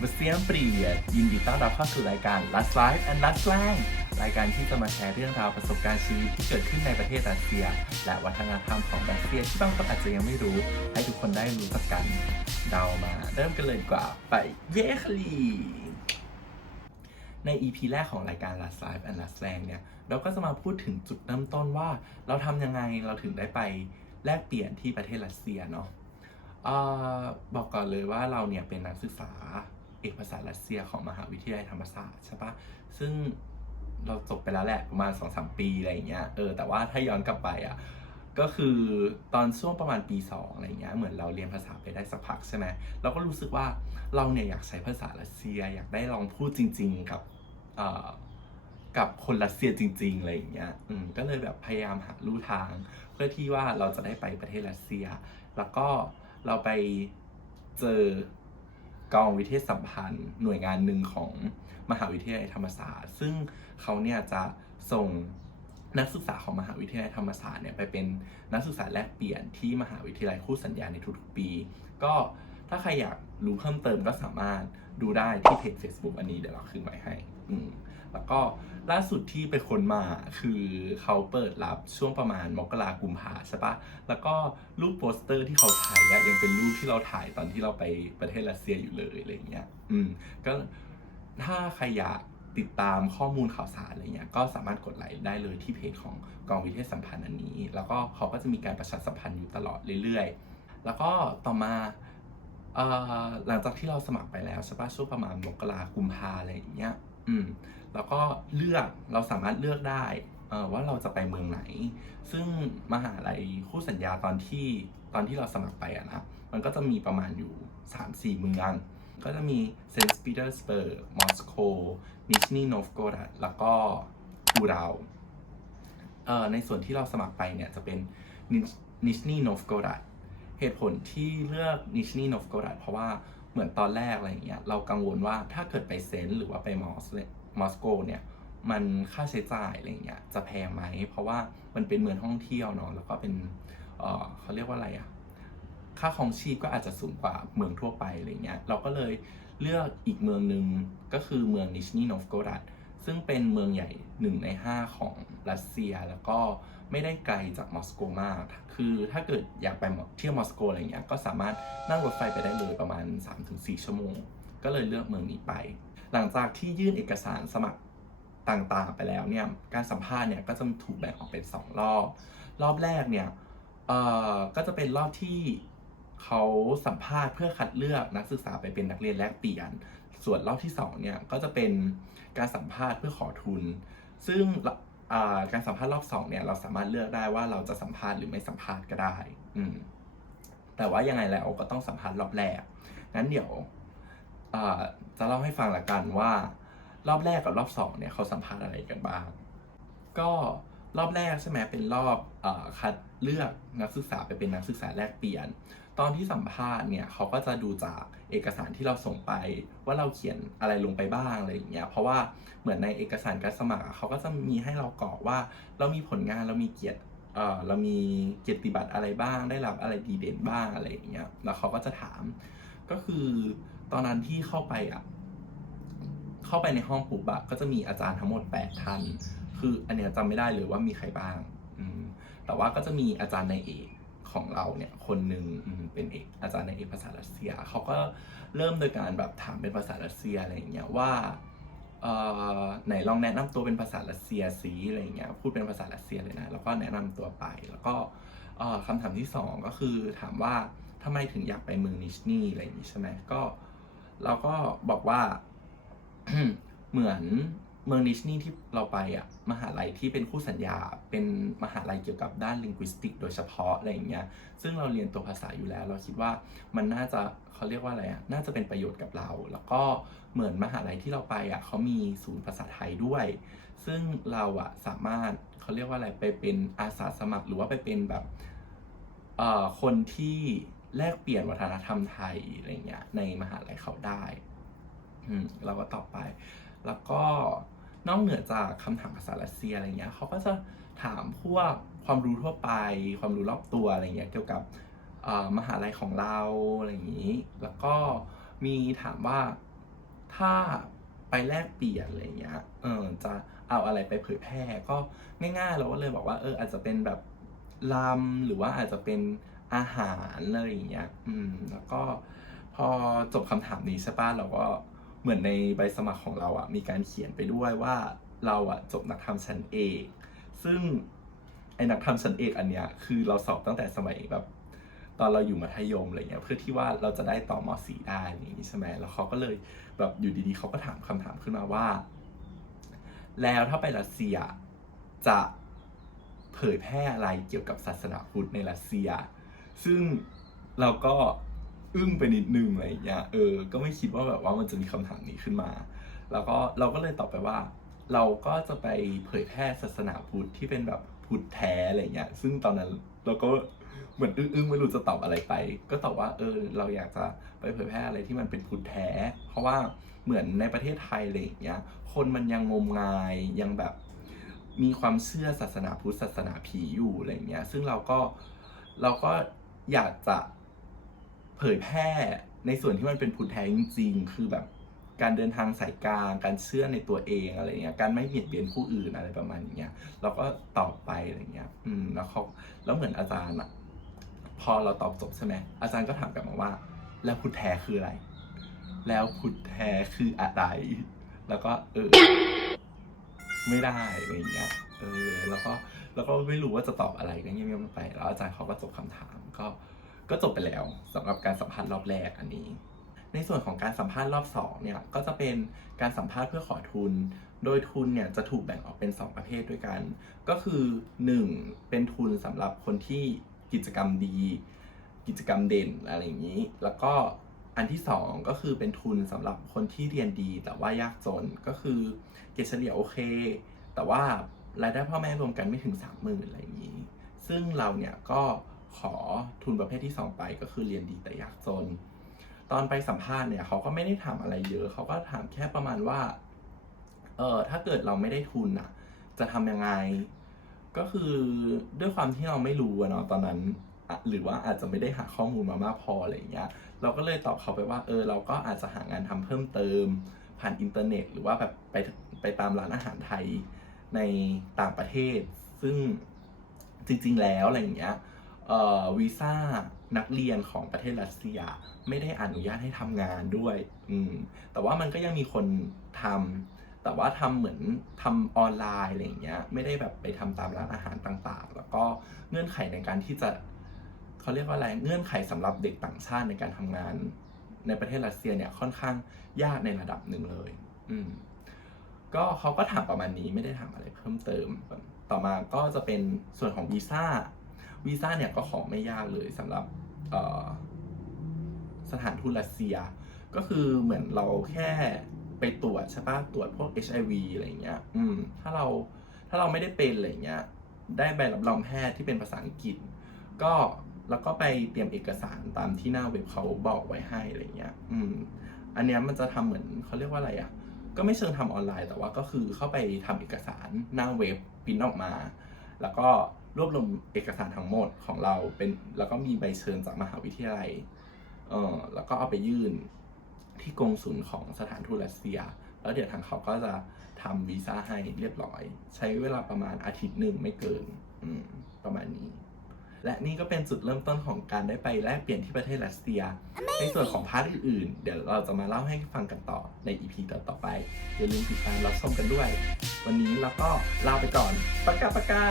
มาเซียมปรีเลียยินดีต้อนรับเข้าสู่รายการ Last Life and Last Lang รายการที่จะมาแชร์เรื่องราวประสบการณ์ชีวิตที่เกิดขึ้นในประเทศรัสเซีย และวัฒนธรรมของรัสเซียที่บางคนอาจจะยังไม่รู้ ให้ทุกคนได้รู้จักกัน เดามาเริ่มกันเลยดีกว่าไปเยคลีใน EP แรกของรายการ Last Life and Last Lang เนี่ย เราก็จะมาพูดถึงจุดเริ่มต้นว่าเราทำยังไงเราถึงได้ไปแลกเปลี่ยนที่ประเทศรัสเซียเนาะบอกก่อนเลยว่าเราเนี่ยเป็นนักศึกษา อกภาษารัสเซียของมหาวิทยาลัยธรรมศาสตร์ใช่ปะซึ่งเราจบไปแล้วแหละประมาณ2องสามปีอะไรอย่างเงี้ยเออแต่ว่าถ้าย้อนกลับไปอะก็คือตอนช่วงประมาณปี 2 อะไรเงี้ยเหมือนเราเรียนภาษาไปได้สักพักใช่ไหมเราก็รู้สึกว่าเราเนี่ยอยากใช้ภาษารัสเซีย อยากได้ลองพูดจริง ๆ กับกับคนรัสเซียจริงๆอะไรอย่างเงี้ยอืมก็เลยแบบพยายามหาลู่ทาง เพื่อที่ว่าเราจะได้ไปประเทศรัสเซีย แล้วก็เราไปเจอ กองวิเทศสัมพันธ์ หน่วยงานหนึ่งของมหาวิทยาลัยธรรมศาสตร์ ซึ่งเขาเนี่ยจะส่งนักศึกษาของมหาวิทยาลัยธรรมศาสตร์เนี่ยไปเป็นนักศึกษาแลกเปลี่ยนที่มหาวิทยาลัยคู่สัญญาในทุกๆปี ก็ถ้าใครอยากรู้เพิ่มเติมก็สามารถดูได้ที่เพจ Facebook อันนี้เดี๋ยวเราขึ้นไว้ให้ อืม แล้วก็ล่าสุดที่ไปค้นมาคือเขาเปิดรับช่วงประมาณมกรากุมภาใช่ปะแล้วก็รูปโปสเตอร์ที่เขาใช้อะยังเป็นรูปที่เราถ่ายตอนที่เราไปประเทศรัสเซียอยู่เลยอะไรเงี้ยอืมก็ถ้าใครอยากติดตามข้อมูลข่าวสารอะไรเงี้ยก็สามารถกดไลค์ได้เลยที่เพจของกองวิเทศสัมพันธ์อันนี้ แล้วก็เขาก็จะมีการประชาสัมพันธ์อยู่ตลอดเรื่อยๆ แล้วก็ต่อมาอหลังจากที่เราสมัครไปแล้วใช่ปะช่วงประมาณมกรากุมภาอะไรอย่างเงี้ย อืมแล้วก็เลือกเราสามารถเลือกได้เอ่อว่าเราจะไปเมืองไหน ซึ่งมหาลัยคู่สัญญาตอนที่ตอนที่เราสมัครไปอะนะมันก็จะมีประมาณอยู่ 3-4 เมือง ก็จะมีเซนต์ปีเตอร์สเบิร์กมอสโกนิชนีโนฟโกรัดแล้วก็อูราวเอ่อในส่วนที่เราสมัครไปเนี่ยจะเป็นนิชนีโนฟโกรัดเหตุผลที่เลือกนิชนีโนฟโกรัดเพราะว่า เหมือนตอนแรกอะไรอย่างเงี้ยเรากังวลว่าถ้าเกิดไปเซนต์หรือว่าไปมอสเล่มอสโกเนี่ยมันค่าใช้จ่ายอะไรเงี้ยจะแพงไหม เพราะว่ามันเป็นเมืองท่องเที่ยวเนาะแล้วก็เป็นเอ่อเขาเรียกว่าอะไรอะค่าของชีพก็อาจจะสูงกว่าเมืองทั่วไปอะไรเงี้ยเราก็เลยเลือกอีกเมืองหนึ่งก็คือเมืองนิชนีโนฟโกรัด ซึ่งเป็นเมืองใหญ่หนึ่งในห้าของรัสเซีย แล้วก็ไม่ได้ไกลจากมอสโกมาก คือถ้าเกิดอยากไปเที่ยวมอสโกอะไรเงี้ย ก็สามารถนั่งรถไฟไปได้เลยประมาณ 3-4 ชั่วโมง ก็เลยเลือกเมืองนี้ไป หลังจากที่ยื่นเอกสารสมัครต่างๆ ไปแล้วเนี่ย การสัมภาษณ์เนี่ยก็จะถูกแบ่งออกเป็น 2 รอบ รอบแรกเนี่ยเอ่อก็จะเป็นรอบที่เขาสัมภาษณ์เพื่อคัดเลือกนักศึกษาไปเป็นนักเรียนแลกเปลี่ยน ส่วนรอบที่สองเนี่ยก็จะเป็นการสัมภาษณ์เพื่อขอทุน ซึ่งการสัมภาษณ์รอบสองเนี่ยเราสามารถเลือกได้ว่าเราจะสัมภาษณ์หรือไม่สัมภาษณ์ก็ได้อืมแต่ว่ายังไงแล้วก็ต้องสัมภาษณ์รอบแรกงั้นเดี๋ยวจะเล่าให้ฟังละกันว่า รอบแรกกับรอบสองเนี่ยเขาสัมภาษณ์อะไรกันบ้าง ก็ รอบแรกใช่ไหมเป็นรอบอคัดเลือกนักศึกษาไปเป็นนักศึกษาแลกเปลี่ยน ตอนที่สัมภาษณ์เนี่ยเขาก็จะดูจากเอกสารที่เราส่งไป ว่าเราเขียนอะไรลงไปบ้างอะไรอย่างเงี้ยเพราะว่าเหมือนในเอกสารการสมัครเขาก็จะมีให้เรากรอกว่า เรามีผลงานเรามีเกียรติเออเรามีเกียรติบัตรอะไรบ้าง ได้รับอะไรดีเด่นบ้างอะไรอย่างเงี้ยแล้วเขาก็จะถาม ก็คือตอนนั้นที่เข้าไปอะเข้าไปในห้องปุ๊บอะก็จะมีอาจารย์ทั้งหมด 8 ท่าน คืออันเนี้ยจำไม่ได้เลยว่ามีใครบ้างอืมแต่ว่าก็จะมีอาจารย์ในเอกของเราเนี่ยคนหนึ่งเป็นเอกอาจารย์ในเอกภาษารัสเซียเขาก็เริ่มโดยการแบบถามเป็นภาษารัสเซียอะไรอย่างเงี้ยว่าไหนลองแนะนำตัวเป็นภาษารัสเซียสิอะไรอย่างเงี้ยพูดเป็นภาษารัสเซียเลยนะแล้วก็แนะนำตัวไป แล้วก็เอ่อคำถามที่สองก็คือถามว่าทำไมถึงอยากไปเมืองนิชนีอะไรอย่างงี้ใช่ไหมก็เราก็บอกว่าเหมือน เมืองนิชนี่ที่เราไปอะมหาลัยที่เป็นคู่สัญญาเป็นมหาลัยเกี่ยวกับด้านลิงกุ i สติก โดยเฉพาะอะไรอย่างเงี้ยซึ่งเราเรียนตัวภาษาอยู่แล้ว เราคิดว่ามันน่าจะเขาเรียกว่าอะไรอะน่าจะเป็นประโยชน์กับเรา แล้วก็เหมือนมหาลัยที่เราไปอะเขามีศูนย์ภาษาไทยด้วย ซึ่งเราอะสามารถเขาเรียกว่าอะไรไปเป็นอาสาสมัครหรือว่าไปเป็นแบบเอ่อคนที่แลกเปลี่ยนวัฒนธรรมไทยอะไรเงี้ยในมหาลัยเขาได้ อืมเราก็ต่อไปแล้วก็ นอกเหนือจากคำถามภาษารัสเซียอะไรเงี้ยเขาก็จะถามพวกความรู้ทั่วไป ความรู้รอบตัวอะไรเงี้ยเกี่ยวกับมหาลัยของเราอะไรอย่างนี้ แล้วก็มีถามว่าถ้าไปแลกเปลี่ยนอะไรเงี้ยเออจะเอาอะไรไปเผยแพร่ก็ง่ายๆเราก็เลยบอกว่าเอออาจจะเป็นแบบลำหรือว่าอาจจะเป็นอาหารอะไรอย่างเงี้ย อืม แล้วก็พอจบคำถามนี้ใช่ป่ะเราก็ เหมือนในใบสมัครของเราอะมีการเขียนไปด้วยว่าเราอะจบนักธรรมชั้นเอกซึ่งไอ้นักธรรมชั้นเอกอันเนี้ยคือเราสอบตั้งแต่สมัยแบบตอนเราอยู่มัธยมอะไรเงี้ยเพื่อที่ว่าเราจะได้ต่อม .4 ได้อย่างนี้ใช่ไหมแล้วเขาก็เลยแบบอยู่ดีๆเขาก็ถามคำถามขึ้นมาว่า แล้วถ้าไปรัสเซียจะเผยแพร่อะไรเกี่ยวกับศาสนาพุทธในรัสเซีย ซึ่งเราก็ อึ้งไปนิดนึงอะไรอย่างเงี้ยเออ ก็ไม่คิดว่าแบบว่ามันจะมีคำถามนี้ขึ้นมา แล้วก็เราก็เลยตอบไปว่า เราก็จะไปเผยแพร่ศาสนาพุทธที่เป็นแบบพุทธแท้อะไรเงี้ย ซึ่งตอนนั้นเราก็เหมือนอึ้งๆไม่รู้จะตอบอะไรไป ก็ตอบว่าเออเราอยากจะไปเผยแพร่อะไรที่มันเป็นพุทธแท้ เพราะว่าเหมือนในประเทศไทยอะไรอย่างเงี้ย คนมันยังงมงายยังแบบมีความเชื่อศาสนาพุทธศาสนาผีอยู่อะไรเงี้ย ซึ่งเราก็เราก็อยากจะ เผยแพร่ในส่วนที่มันเป็นพุทธแท้จริงๆ คือแบบการเดินทางสายกลาง การเชื่อในตัวเองอะไรเงี้ย การไม่เบียดเบียนผู้อื่นอะไรประมาณอย่างเงี้ย เราก็ตอบไปอะไรเงี้ย อืม แล้วเขาแล้วเหมือนอาจารย์อะพอเราตอบจบใช่ไหมอาจารย์ก็ถามกลับมาว่า แล้วพุทธแท้คืออะไร แล้วพุทธแท้คืออะไร แล้วก็เออ ไม่ได้อะไรเงี้ย เออ แล้วก็ แล้วก็ไม่รู้ว่าจะตอบอะไรก็เงียบๆไป แล้วอาจารย์เขาก็จบคำถามก็ ก็จบไปแล้วสำหรับการสัมภาษณ์รอบแรกอันนี้ ในส่วนของการสัมภาษณ์รอบสองเนี่ยก็จะเป็นการสัมภาษณ์เพื่อขอทุน โดยทุนเนี่ยจะถูกแบ่งออกเป็น 2 ประเภทด้วยกัน ก็คือ 1 เป็นทุนสำหรับคนที่กิจกรรมดี กิจกรรมเด่นอะไรอย่างนี้ แล้วก็อันที่ 2 ก็คือเป็นทุนสำหรับคนที่เรียนดี แต่ว่ายากจนก็คือเกรดเฉลี่ยโอเค แต่ว่ารายได้พ่อแม่รวมกันไม่ถึง 30,000อะไรอย่างนี้ ซึ่งเราเนี่ยก็ ขอทุนประเภทที่ 2 ไปก็คือเรียนดีแต่ยากจน ตอนไปสัมภาษณ์เนี่ยเขาก็ไม่ได้ถามอะไรเยอะ เขาก็ถามแค่ประมาณว่า เออถ้าเกิดเราไม่ได้ทุนอะจะทำยังไง ก็คือด้วยความที่เราไม่รู้เนาะตอนนั้น หรือว่าอาจจะไม่ได้หาข้อมูลมามากพออะไรอย่างเงี้ย เราก็เลยตอบเขาไปว่า เออ เราก็อาจจะหางานทำเพิ่มเติม ผ่านอินเทอร์เน็ต หรือว่าแบบไปไปตามร้านอาหารไทยในต่างประเทศ ซึ่งจริง ๆ แล้วอะไรอย่างเงี้ย วีซ่านักเรียนของประเทศรัสเซีย ไม่ได้อนุญาตให้ทำงานด้วย อืม แต่ว่ามันก็ยังมีคนทำแต่ว่าทำเหมือนทำออนไลน์อะไรอย่างเงี้ย ไม่ได้แบบไปทำตามร้านอาหารต่างๆ แล้วก็เงื่อนไขในการที่จะเขาเรียกว่าอะไร เงื่อนไขสำหรับเด็กต่างชาติในการทำงาน ในประเทศรัสเซียเนี่ยค่อนข้างยากในระดับหนึ่งเลย อืม ก็เขาก็ถามประมาณนี้ไม่ได้ถามอะไรเพิ่มเติม ต่อมาก็จะเป็นส่วนของวีซ่า วีซ่าเนี่ยก็ขอไม่ยากเลยสำหรับสถานทูตรัสเซีย ก็คือเหมือนเราแค่ไปตรวจใช่ปะตรวจพวก HIV อะไรเงี้ย อืม ถ้าเราถ้าเราไม่ได้เป็นอะไรเงี้ย ได้ใบรับรองแพทย์ที่เป็นภาษาอังกฤษ ก็แล้วก็ไปเตรียมเอกสารตามที่หน้าเว็บเขาบอกไว้ให้อะไรเงี้ย อืม อันเนี้ยมันจะทำเหมือนเขาเรียกว่าอะไรอะ ก็ไม่เชิงทำออนไลน์ แต่ว่าก็คือเข้าไปทำเอกสารหน้าเว็บพิมพ์ออกมา แล้วก็ รวบรวมเอกสารทั้งหมดของเราเป็นแล้วก็มีใบเชิญจากมหาวิทยาลัยเออแล้วก็เอาไปยื่นที่กงสุลของสถานทูตรัสเซีย แล้วเดี๋ยวทางเขาก็จะทำวีซ่าให้เรียบร้อย ใช้เวลาประมาณอาทิตย์หนึ่งไม่เกินอืมประมาณนี้ และนี่ก็เป็นจุดเริ่มต้นของการได้ไปแลกเปลี่ยนที่ประเทศรัสเซีย ในส่วนของพาร์ทอื่นๆ เดี๋ยวเราจะมาเล่าให้ฟังกันต่อใน EP ต่อๆไปอย่าลืมติดตามรับชมกันด้วย วันนี้เราก็ลาไปก่อนปากกาปากกา